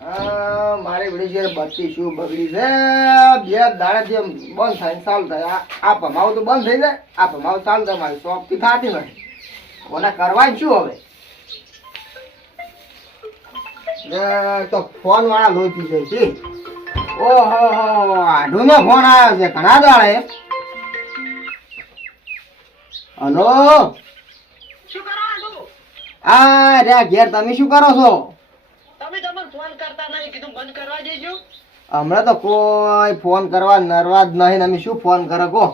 મારી બધી જે બત્તી શું બગડી છે બે દાડે જે બંધ થાય ચાલુ થાય આ ભમાવ તો બંધ થઈ જાય આ ભમાવ ચાલુ થાય મારી શોપ થી થતી નથી કોને કરવા શું હવે તો ફોન વાળા લોચી જાય છે ઓહો આઢું નો ફોન આવ્યો છે ઘણા દાડે હલો શું કરો આડું? આ રે ઘેર તમે શું કરો છો તમે તમને ફોન કરતા નહીં કીધું બંધ કરવા દેજો. હમણાં તો કોઈ ફોન કરવા નરવા જ નહીં ને અમે શું ફોન કરે કો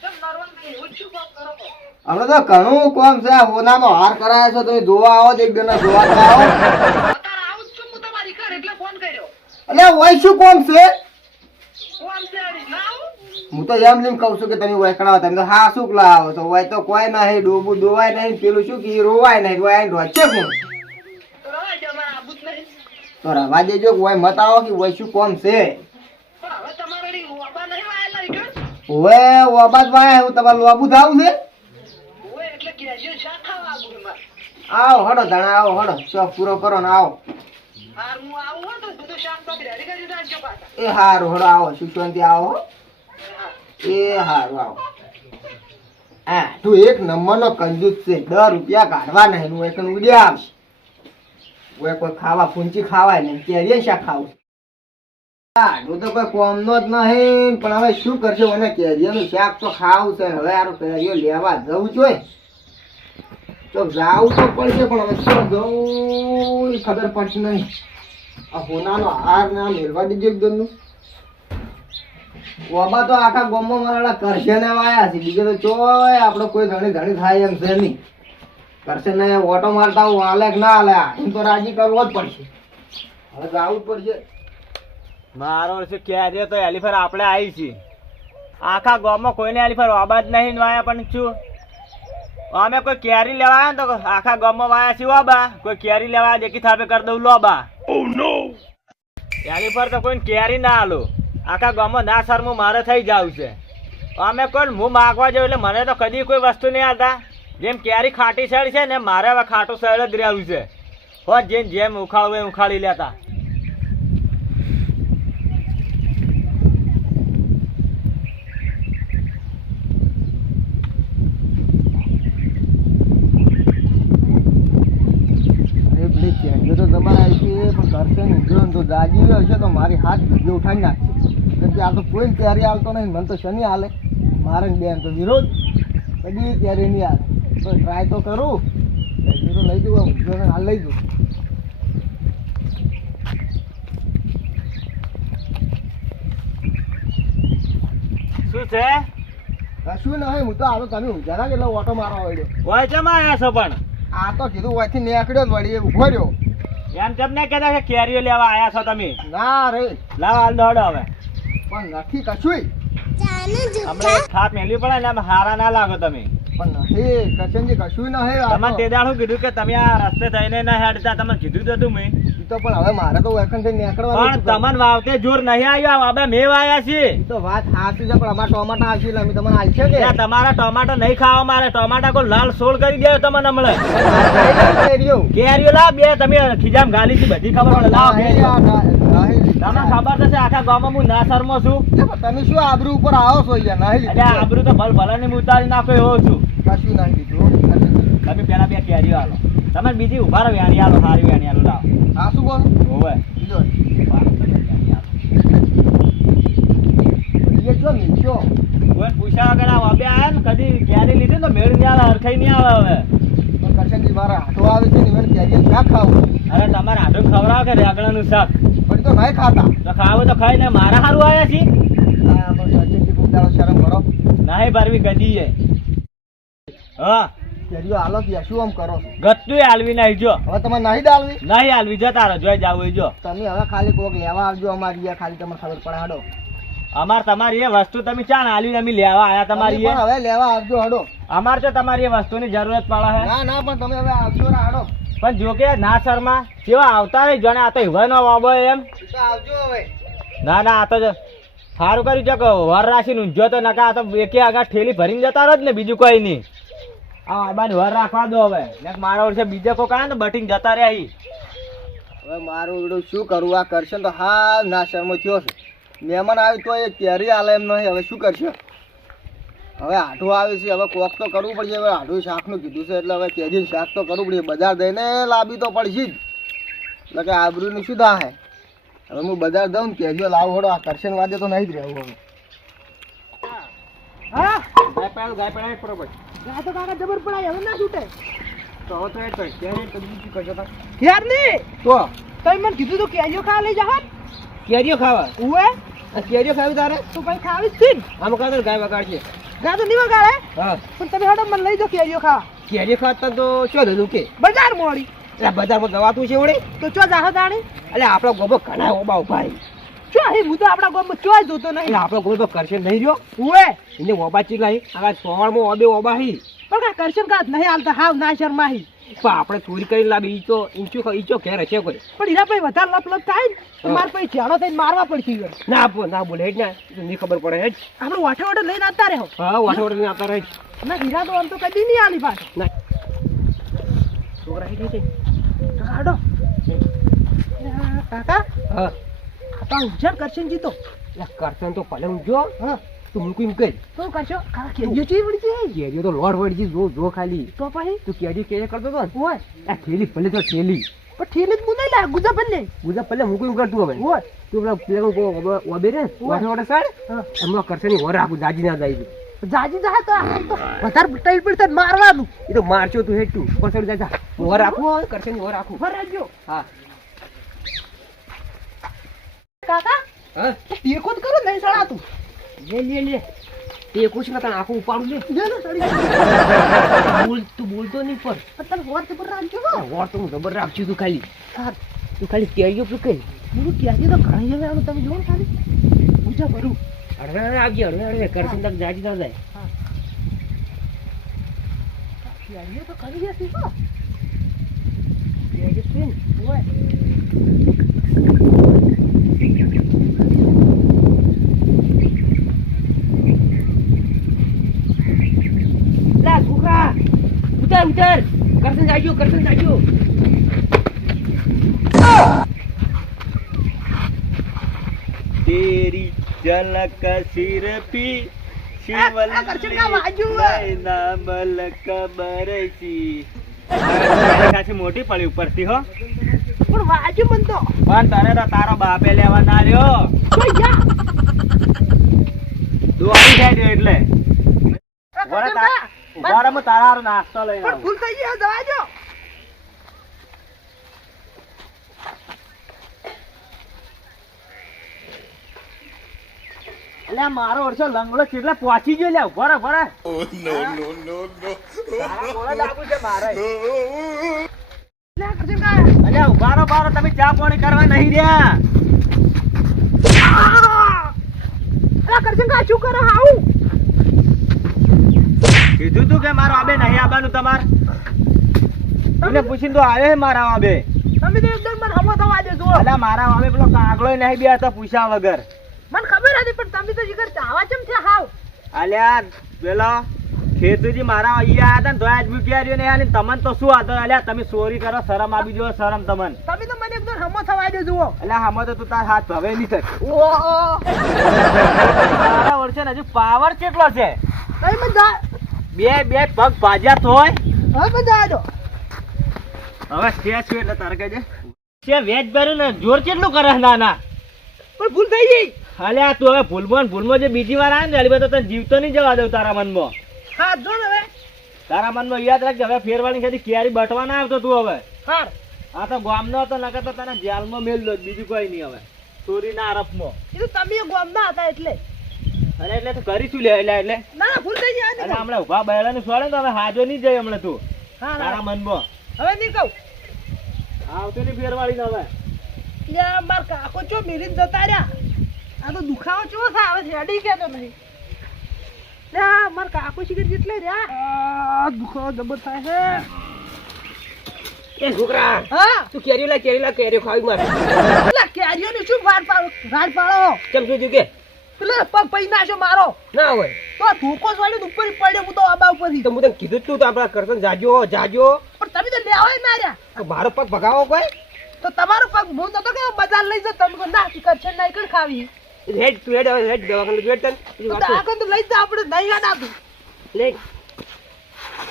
કેમ નરવા નહીં? હું જ શું કામ કરો છો? હમણાં તો ઘણું કોમ છે હોનાનો હાર કરાયો છો તમે જોવા આવો તો એક જણા જોવા તો આવો અત્યારે આવું જ છું હું તમારી ઘર એટલે ફોન કર્યો. એટલે ઓય શું કોમ છે ફોન છે અડી ના આવું? હું તો એમ લીમ કહું છું કે તમે વૈકણાવો તમે તો હા શું લાવો છો હોય તો કોઈ નહીં ડોબું ડોવાય નહીં પેલું શું કે રોવાય નહીં હોય રોચે કોણ તો રવા દે, અમારે આવું જ નહીં. તો રવા દેજો કે હોય મત આવો કે હોય શું કોમ છે પણ હવે તમારે અડી વાબા નહીં આયેલા ઈ ઘર? હોય ઓબાદ વાય હું તમારે લોબુ થાવું છે ઓય એટલે કેજો શા ખાવા આવું એમાં? આવો હડો ધણા આવો હડો શોખ પૂરો કરો ને આવો હાર હું આવું હોય તો બધું શાક પાક રેડી કરી રાખજો પાછા. એ હારું હડો આવો સુશાંતિ આવો હો. હા. એ હારું આવો હા તું એક નંબરનો કંજૂસ છે 10 રૂપિયા કાઢવા નહીં હું એક ઉડ્યા આવશે ઓય કોઈ ખાવા પૂંચી ખાવાય નહીં કેરીએ શા ખાવું હા હું તો કોઈ કોમનો જ નહીં પણ હવે શું કરશે મને કેરીઓનું શાક તો ખાવું છે હવે આરો કેરીઓ લેવા જવું જોઈએ તો જાવું તો પડશે પણ હવે શું જવું એ ખબર પડશે નહીં આ હોનાનો હાર ના મેળવા દીજો એકદમનું ઓબા તો આખા ગામમાં મારા કરશે ને વાયા છે બીજે તો ચોય આપણો કોઈ ઘણી ઘણી થાય એમ છે નહીં કરશે ને ઓટો મારતા હું હાલે કે ના હાલે હું તો રાજી કરવો જ પડશે હવે જવું જ પડશે મારો છે કેરીઓ તો એલિફર આપણે આવી છીએ આખા ગામમાં કોઈને એલિફર વાબા જ નહીં વાયા પણ શું અમે કોઈ કેરી લેવા આવ્યા ને તો આખા ગામમાં વાયા છીએ વાબા કોઈ કેરી લેવા દેખી થાપે કરી દઉં લોબા એલિફર તો કોઈને કેરી ના આલો આખા ગામમાં ના શરમું મારે થઈ જાવ છે અમે કોઈ હું માગવા જાઉં એટલે મને તો કદી કોઈ વસ્તુ નહીં આવતા જેમ કેરી ખાટી સાઈડ છે ને મારે હવે ખાટું સાઈડ જ રહેવું છે હો જેમ ઉખાડવું એમ ઉખાડી લેતા કેરીઓ તો તમારે આવી છે પણ કરશે ને જો તો દાજી હશે તો મારી હાથ ભીગી ઉઠાડી નાખશે કેમ કે આ તો કોઈ કેરી આવતો નહીં મને તો શનિ હાલે મારે ને બેન તો વિરોધ કદી કેરી નહીં હાલે તો ટ્રાય તો કરું કેરી તો લઈ જવું હાલ લઈ જવું શું છે કશું નહીં હું તો આનો તમે ઊંઝાના કેટલો ઓટો મારવા વળ્યો હોય છે માં આવ્યા છો પણ આ તો કીધું હોયથી નીકળ્યો જ વળી એ ઉભો રહ્યો એમ તેમ નહીં કહેતા કે કેરીઓ લેવા આવ્યા છો તમે ના રે લાવ હાલ દોડો હવે પણ નથી કશું હમણાં એક થાપ મેળવી પડે ને આમ હારા ના લાગો તમે પણ નથી કશનજી કશું નહીં તમે તે દાડું કીધું કે તમે આ રસ્તે થઈને ના હેડતા તમે કીધું તો હતું મેં તો પણ હવે મારે તો વેકન થઈ નીકળવાનું પણ તમને વાવતે જોર નહીં આવ્યો હવે મેં વાયા છે તો વાત સાચી છે પણ અમારા ટોમાટા આવશે એટલે અમે તમને હાલશે કે એટલે તમારા ટમાટર નહીં ખાવા મારે ટમાટા કોઈ લાલ સોળ કરી દે તમને હમણાં કેરીઓ લાવ બે તમે ખીજામ ગાલી છે બધી ખબર પડે લાવ કેરીઓ તમને ખબર તો છે આખા ગામમાં હું ના શરમો છું તમે શું આબરૂ ઉપર આવો છો યાર નહીં એટલે આબરૂ તો ભલ ભલા ની ઉતારી નાખો એવો છું કશું નહીં દીધું તમે પેલા બે કેરીઓ આલો તમે બીજી ઉભા રહો વેણી આલો સારી વેણી આલો લાવ હા શું બોલો હોવે બીજો જો નીચો કોઈ પૂછ્યા વગર આ વાબે આયા ને કદી કેરી લીધી તો મેળ નહીં આવે હરખાઈ નહીં આવે હવે પણ કરશનજી મારા હાથો આવે છે ને મને કેરીઓ શાક ખાવું અરે તમારે આટલું ખવડાવો કે રેગણાનું શાક પણ તો નહીં ખાતા તો ખાવું તો ખાઈ ને મારા સારું આવ્યા છે હા પણ કરશનજી ખૂબ દાડો શરમ કરો નાહી ભરવી ગદી છે હા કેરીઓ હાલો ત્યાં શું આમ કરો છો ગત્તું હાલવી નાહી જો હવે તમે નહીં ડાલવી નહીં હાલવી જતા રહો જોઈ જાવ જો તમે હવે ખાલી કોક લેવા આવજો અમારી યા ખાલી તમને ખબર પડે હડો અમાર તમારી એ વસ્તુ તમે ચાણ હાલવી અમે લેવા આયા તમારી પણ હવે લેવા આવજો હડો અમાર તો તમારી એ વસ્તુની જરૂરત પડે છે ના ના પણ તમે હવે આવજો રા હડો પણ જો કે ના શર્મા કેવા આવતા હોય જાણે આ તો હિવાનો વાબો એમ તો આવજો હવે ના ના આ તો સારું કર્યું છે કે વર રાખીને ઊંઝો તો નકા આ તો એકે આગળ ઠેલી ભરીને જતા રહો જ ને બીજું કોઈ નહીં આ બાને વર રાખવા દો હવે ને મારા વર્ષે બીજે કોઈ કાંઈ ને બટીને જતા રહ્યા હવે મારું એવડું શું કરું? આ કરશે તો હા ના શર્મો થયો છે. મહેમાન આવ્યું તો એ કેરી આલે એમ નહીં. હવે શું કરશે? હવે આઠું આવે છે, હવે કોક તો કરવું પડશે. હવે આઠું શાકનું કીધું છે એટલે હવે કેરીનું શાક તો કરવું પડશે. બજાર જઈને લાવી તો પડશે જ. એટલે કે આબરૂનું શું થાય? હવે હું બજાર જાઉં ને કેરીઓ લાવું હડો. આ કરશન વાદે તો નહીં જ રહેવું હવે. હા ગાય પડાય બરોબર. આ તો કાકા જબર પડાય હવે ના છૂટે. તો હવે તો એ તો કેરી તો બીજું શું કરશો તમે? યાર ની તો તમે મને કીધું તો કેરીઓ ખાવા લઈ જા. કેરીઓ ખાવા? ઉવે કેરીઓ ખાવી તારે? તો ભાઈ ખાવી જ છે ને. આમ કાં ગાય વગાડશે? ગા તો નહીં વગાડે હા પણ તમે હડો મને લઈ જાઓ કેરીઓ ખાવા. કેરીઓ ખાતા તો શું થયું કે બજાર મોડી એટલે બજારમાં ગવાતું છે વળી? તો ચો જાહો તાણી. એટલે આપણો ગોબો ઘણા ઓબા ઉભા રહી. ચો અહીં હું તો આપણા ગામમાં ચોય જોતો નહીં. એટલે આપણો ગોબો કરશે નહીં રહ્યો. ઉવે એને ઓબા ચીલાઈ આ સોળમાં ઓબે ઓબા હી. પણ કા કરશન કા નહીં હાલતા હાવ ના શરમાહી. પણ આપણે ચોરી કરીને લાવી ઈ તો ઈચો ઘેર હશે કોઈ. પણ હીરા ભાઈ વધારે લપ લપ થાય ને તો માર પછી ચાણો થઈને મારવા પડશે યાર. ના આપો ના બોલે હેડ ના નહીં ખબર પડે હેડ. આપણે વાઠે વાઠે લઈને આવતા રહો. હા વાઠે વાઠે આવતા રહે. ના હીરા તો આમ તો કદી નહીં આલી પાછો. ના છોકરા હેડ છે. હાડો કાકા હા આપા ઉજ્જર કરશન જીતો. એટલે કરશન તો ભલે હું જો હા તું મૂકી એમ કહી. તો કરશો કાકા કેરીઓ ચી વળી છે. કેરીઓ તો લોડ વળી જો જો ખાલી. તો પછી તું કેરી કેરી કરતો હતો ને ઓય આ થેલી ભલે તો થેલી પણ ઠેલી જ મું નહીં લાગ ગુજા ભલે. ગુજા ભલે મૂકી એમ કરતું હવે ઓય તું પેલા ઓબે રે વાઠે વાઠે સાડ હા એમનો કરશનની વર રાખું જાજી ના જાય. જાજી જાય તો આ તો વધારે ટાઈટ પડે તો મારવાનું. એ તો મારજો તું હેડ તું પછોડી જા જા વર રાખું કરશનની વર રાખું. ફરજો હા કાકા હા ટેકો જ કરો નહીં સડાતું. લે તે કુછ નતા આખું ઉપાડું લે. લે લે સડી બોલ તું બોલતો નહીં પર પણ તમે વોટ પર રાખજો હો. વર તો હું જબર રાખશું તું ખાલી હા તું ખાલી કેરીઓ તું કઈ હું ક્યાંથી તો ઘણી હવે આનું તમે જોવો ને ખાલી પૂજા કરું. અડવે આવજે અડવે કરશન તક જાજી ના જાય. ક્યાંથી તો કરી જશે હો. કેરી છે ને ઓય લા છોકરા ઉતર ઉતર કરશન જાજો તેરી ઝલક સિર પી આ કરશન કા વાજુ હે. નામ લકબરસી કાચી મોટી પડી ઉપરથી હો. પણ વાજુ મન તો પણ તારે તો તારો બાપે લેવા ના રહ્યો કોઈ જા. દોડી જાય એટલે આ કરશન કા ઉભારે તારા હારો નાસ્તો લઈને પણ ભૂલ થઈ ગઈ જવા દો. એટલે મારો વર્ષો લંગડો કેટલા પહોંચી ગયો લે ઉભા રહે તારા કોણે લાગુ છે મારે લે આ કરશન કા અલ્યા ઉભા રહો બારો તમે ચા પાણી કરવા નહીં રહ્યા આ કરશન કા શું કરો આવું. કીધું તું કે મારો આબે નહીં આવવાનું તમાર એને પૂછીને તો આવ્યો હે મારા આબે. તમે તો એકદમ મને હમો થવા દે જો. અલ્યા મારા આબે પેલો કાગડો નહીં બે હતા પૂછ્યા વગર. મને ખબર હતી પણ તમે તો જીગર ચાવા ચમ છે હાવ. અલ્યા પેલો ખેતુજી મારા અહીંયા આયા હતા ને તો આજ મૂક્યા ને આલી તમને તો શું હતો અલ્યા તમે ચોરી કરો શરમ આવી જો શરમ તમને. તમે તો મને એકદમ હમો થવા દે જુઓ. અલ્યા હમો તો તું તાર હાથ હવે નહીં થક. ઓહો તારા વર્ષે ને હજુ પાવર કેટલો છે? તમે મને જા બે પગ ભાજ્યા તોય હવે મને જા દો. હવે સ્ટેજ છે એટલે તારે કહેજે છે વેજ ભર્યું ને જોર કેટલું કરે નાના. પણ ભૂલ થઈ ગઈ. અલ્યા તું હવે ભૂલમાં જે બીજી વાર આવે ને અલી તો તને જીવતો નહીં જવા દઉં તારા મનમાં. હા જો ને હવે. તારા મનમાં યાદ રાખજે હવે ફેરવાની કદી કેરી બટવા ના આવતો તું હવે. હાર આ તો ગામનો હતો નકર તો તને જેલમાં મેલ દો બીજું કોઈ નહીં હવે ચોરીના આરોપમાં. એ તો તમે ગામના હતા એટલે. અને એટલે તું કરીશું લે એટલે ના ના ભૂલ થઈ ગઈ. અને હમણાં ઉભા બહેરાનું છોડે ને તો હવે હાજો નહીં જાય હમણાં તું હા તારા મનમાં હવે નહીં કહું. આવતો નહીં ફેરવાડી ને હવે. લે માર કાકો ચો મેરીને જતા રહ્યા. આ તો દુખાવો ચો થાય હવે રેડી કે તો નહીં. લે માર કાકો શિખર જેટલે રહ્યા દુખાવો જબર થાય છે. એ છોકરા હા તું કેરી લા કેરી ખાવી માર. પેલા કેરીઓની શું વાડ પાડો કેમ શું કે પેલા પગ પૈ નાખ્યો મારો ના હોય તો આ ધોકો વાળી ઉપર પડ્યો હું તો આબા ઉપરથી. તો હું તને કીધું તું તો આપણા કરશન જાજો પણ તમે તો લેવાય ના રહ્યા. મારો પગ ભગાવો કોઈ તો તમારો પગ હું નતો કે બજાર લઈ જાઓ તમે ના કરશે નહીં કર ખાવી હેડ તું હેડ દવાખાને હેડ તને તો આ તો લઈ જા આપણે નહીં યાદ આતું લે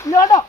લોડો